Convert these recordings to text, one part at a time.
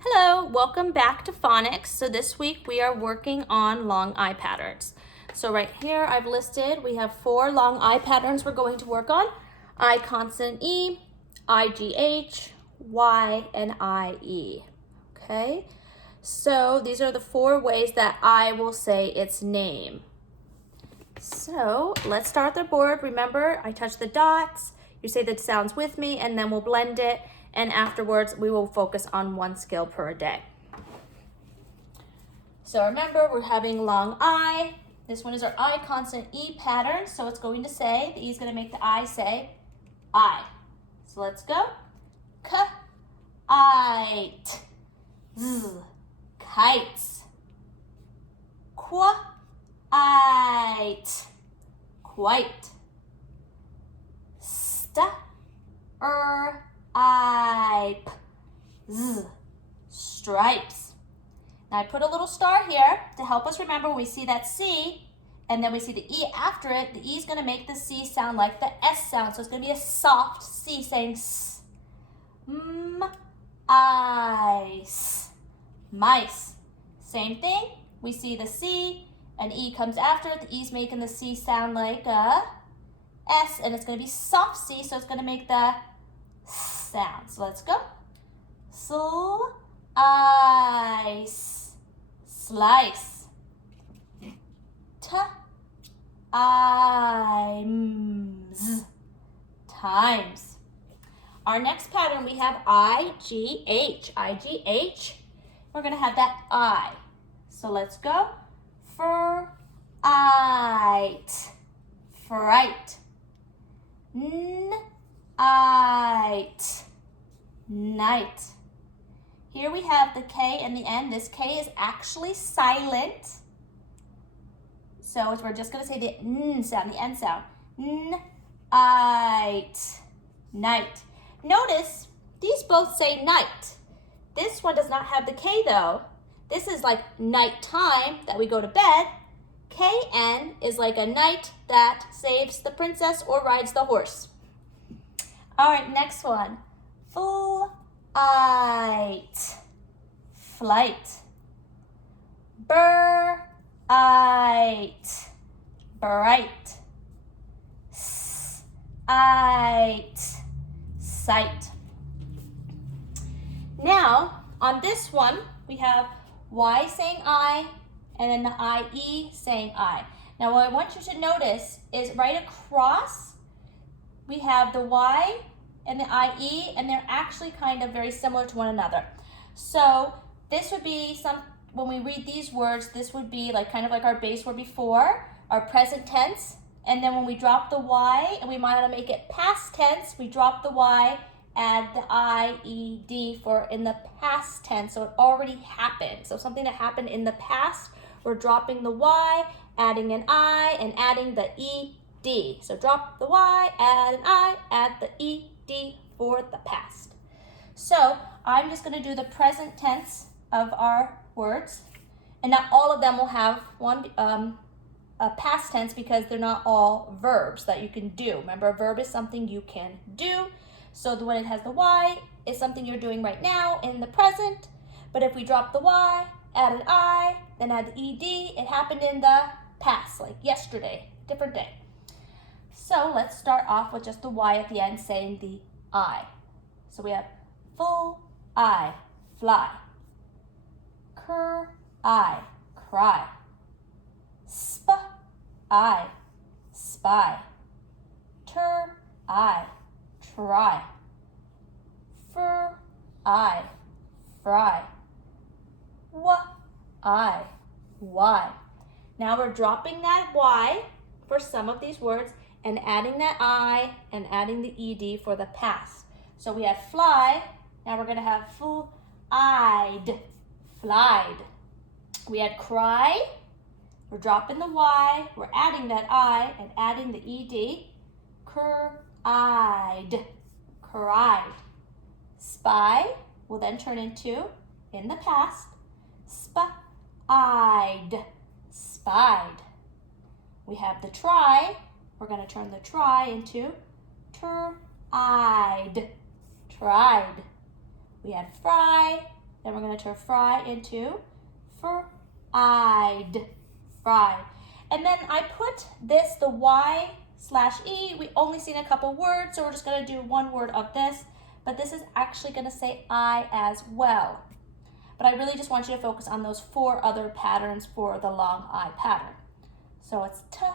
Hello, welcome back to phonics. So this week we are working on long I patterns. So right here I've listed, we have 4 long I patterns we're going to work on. I consonant E, IGH, Y, and IE. Okay, so these are the 4 ways that I will say its name. So let's start the board. Remember, I touch the dots, you say the sounds with me, and then we'll blend it. And afterwards, we will focus on 1 skill per day. So remember, we're having long I. This one is our I consonant E pattern. So it's going to say, the E is going to make the I say I. So let's go. K, I, t, z, kites. Qu, I, t, quite. St, I, p, z, stripes. Now I put a little star here to help us remember when we see that C and then we see the E after it, the E is going to make the C sound like the S sound. So it's going to be a soft C saying S. Ice. Mice. Same thing. We see the C and E comes after it. The E is making the C sound like a S and it's going to be soft C, so it's going to make the sound. So let's go. Ice. Slice. Times. Times. Our next pattern we have IGH. IGH. We're going to have that I. So let's go. Fright. Fright. Night. Night. Here we have the K and the N. This K is actually silent. So we're just going to say the N sound, the N sound. Night. Night. Notice these both say night. This one does not have the K though. This is like nighttime that we go to bed. KN is like a knight that saves the princess or rides the horse. All right, next one. Flight. Flight. Bright. Bright. Sight. Sight. Now, on this one, we have Y saying I, and then the IE saying I. Now what I want you to notice is right across, we have the Y and the IE, and they're actually kind of very similar to one another. So this would be when we read these words, this would be like kind of like our base word before, our present tense. And then when we drop the Y, and we might want to make it past tense, we drop the Y, add the IED for in the past tense, so it already happened. So something that happened in the past, we're dropping the Y, adding an I, and adding the ED. So drop the Y, add an I, add the ED for the past. So I'm just going to do the present tense of our words, and not all of them will have one a past tense because they're not all verbs that you can do. Remember, a verb is something you can do. So when it has the Y, it's something you're doing right now in the present. But if we drop the Y, add an I, then add the ED, it happened in the past, like yesterday, different day. So let's start off with just the Y at the end saying the I. So we have full I, fly. Cur, I, cry. Sp, I, spy. Tur, I, try. Fur, I, fry. I, why. Now we're dropping that Y for some of these words and adding that I and adding the ED for the past. So we had fly, now we're going to have full-eyed, flied. We had cry, we're dropping the Y, we're adding that I and adding the ED. Cur-eyed, cried. Spy will then turn into, in the past, sp-eyed, spied. We have the try, we're going to turn the try into tur-eyed, tried. We had fry, Then we're going to turn fry into fried. Fried. And then I put this, the Y/E, we only seen a couple words, so we're just going to do one word of this. But this is actually going to say I as well. But I really just want you to focus on those 4 other patterns for the long I pattern. So it's type.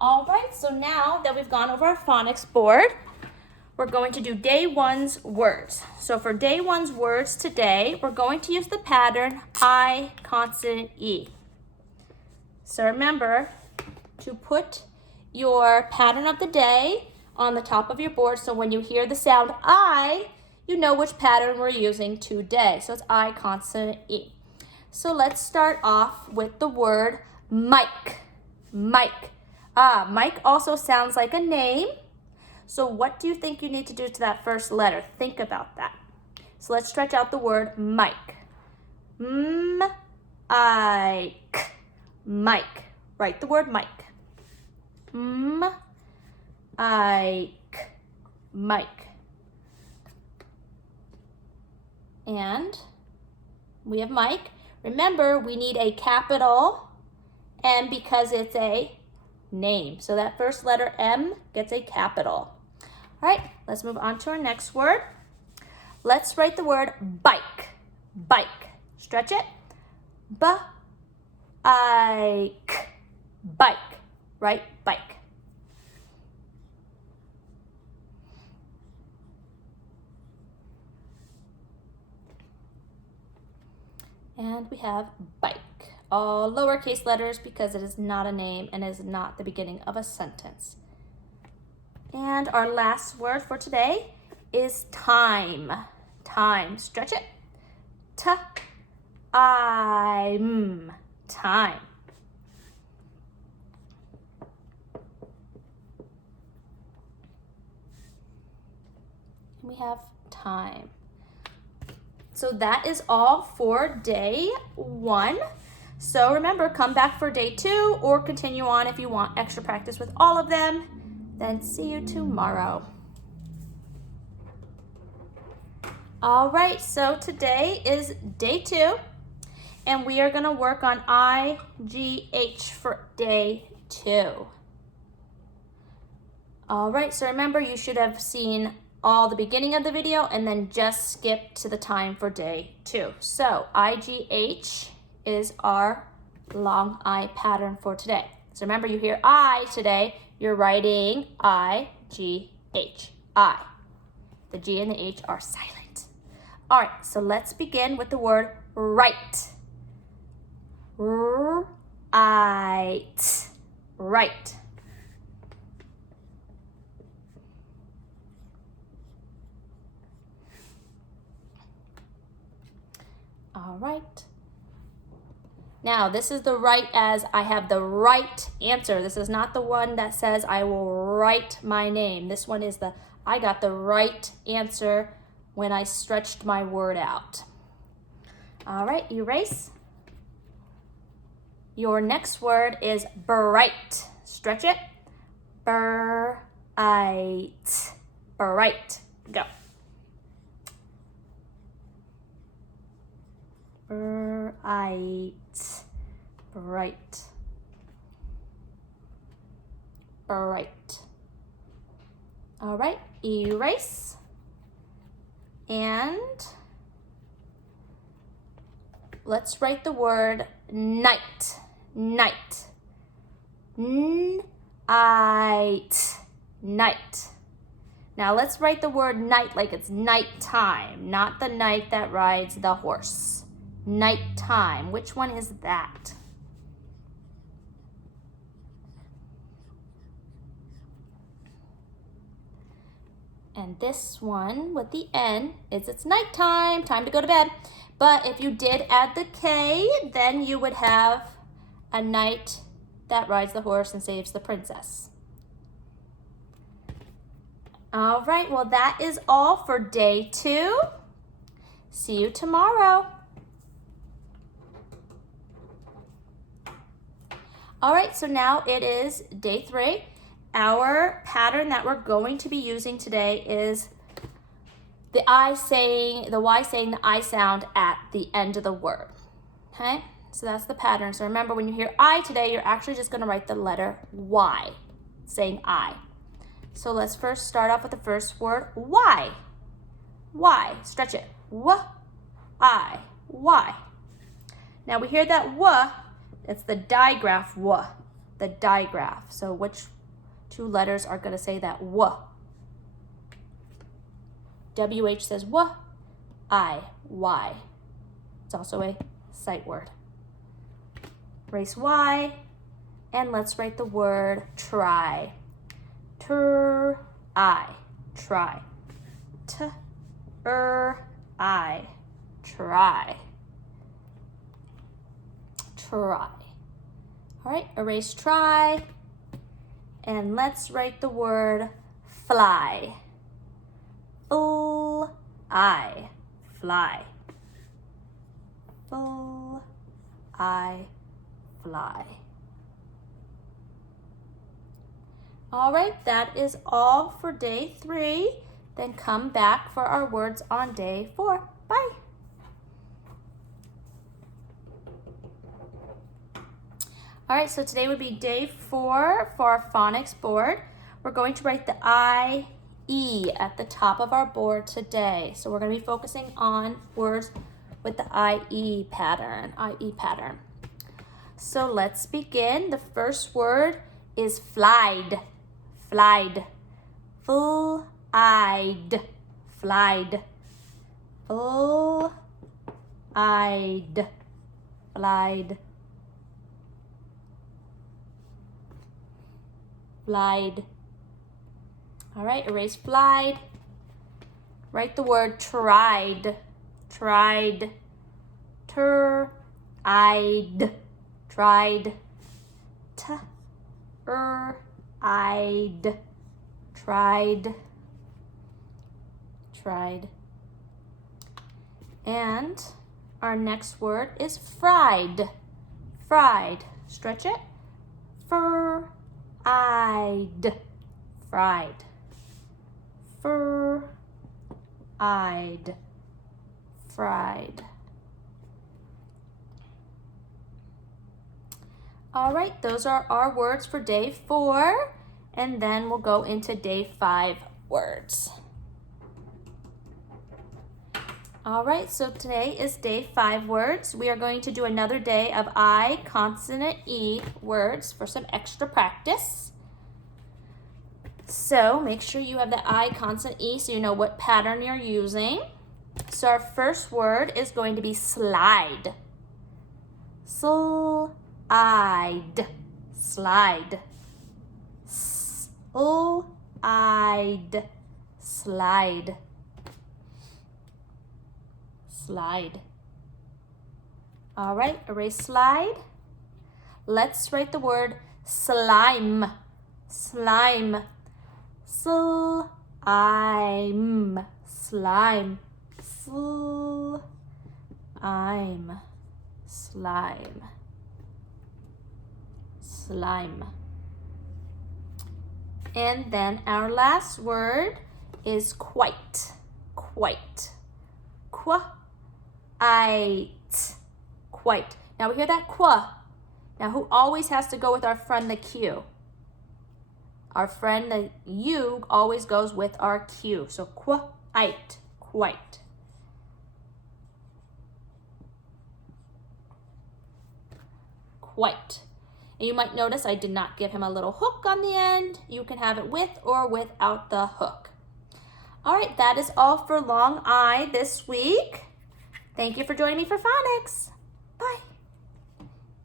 All right, so now that we've gone over our phonics board, we're going to do day 1's words. So for day 1's words today, we're going to use the pattern I consonant E. So remember to put your pattern of the day on the top of your board, so when you hear the sound I, you know which pattern we're using today. So it's I consonant E. So let's start off with the word Mike. Mike. Mike also sounds like a name. So what do you think you need to do to that first letter? Think about that. So let's stretch out the word Mike. M-I-K. Mike. Write the word Mike. M-I-K. Mike. And we have Mike. Remember, we need a capital M because it's a name. So that first letter M gets a capital. All right, let's move on to our next word. Let's write the word bike. Bike. Stretch it. B-I-K. Bike. Right? Bike. And we have bike. All lowercase letters because it is not a name and is not the beginning of a sentence. And our last word for today is time. Time. Stretch it. Time. Time. And we have time. So that is all for day 1. So remember, come back for day 2 or continue on if you want extra practice with all of them. Then see you tomorrow. All right, so today is day 2, and we are gonna work on IGH for day 2. All right, so remember you should have seen all the beginning of the video and then just skip to the time for day 2. So IGH is our long I pattern for today. So remember, you hear I today, you're writing I-G-H, I. The G and the H are silent. All right, so let's begin with the word right. Right. Right. All right. Now, this is the right as I have the right answer. This is not the one that says I will write my name. This one is the I got the right answer when I stretched my word out. All right, erase. Your next word is bright. Stretch it. Bright. Bright. Go. Bright. Bright. Bright. All right, erase. And let's write the word night. Night. Night. Night. Now let's write the word night like it's nighttime, not the knight that rides the horse. Nighttime. Which one is that? And this one with the N is it's nighttime, time to go to bed. But if you did add the K, then you would have a knight that rides the horse and saves the princess. All right, well, that is all for day 2. See you tomorrow. All right, so now it is day 3. Our pattern that we're going to be using today is the Y saying the I sound at the end of the word. Okay, so that's the pattern. So remember, when you hear I today, you're actually just going to write the letter Y, saying I. So let's first start off with the first word, Y. Y, stretch it. W, I, Y. Now we hear that W, it's the digraph W, the digraph. So which two letters are going to say that W? WH says W, I, Y. It's also a sight word. Erase Y, and let's write the word try. I, try. I, try. Try. All right, erase try, and let's write the word fly. I, fly. I, fly. All right, that is all for day 3. Then come back for our words on day 4. Bye. All right, so today would be day 4 for our phonics board. We're going to write the I-E at the top of our board today. So we're going to be focusing on words with the I-E pattern. So let's begin. The first word is flied. Flied. Full-eyed. Flied. Full-eyed. Flied. Flied. All right, erase flied. Write the word tried. Tried. Eyed. Tried. Eyed. Tried. Tried. And our next word is fried. Fried. Stretch it. Fried. Fried. Fried. Fried. All right, those are our words for day 4, and then we'll go into day 5 words. All right, so today is day 5 words. We are going to do another day of I, consonant E words for some extra practice. So make sure you have the I, consonant E, so you know what pattern you're using. So our first word is going to be slide. Slide. Slide. Slide. Slide. Slide. All right, erase slide. Let's write the word slime. Slime. Slime. Slime. Slime. Slime. Slime. And then our last word is quite. Quite. Quite. Now we hear that qua. Now who always has to go with our friend the Q? Our friend the U always goes with our Q. So quite. Quite. Quite. And you might notice I did not give him a little hook on the end. You can have it with or without the hook. All right, that is all for long I this week. Thank you for joining me for phonics. Bye.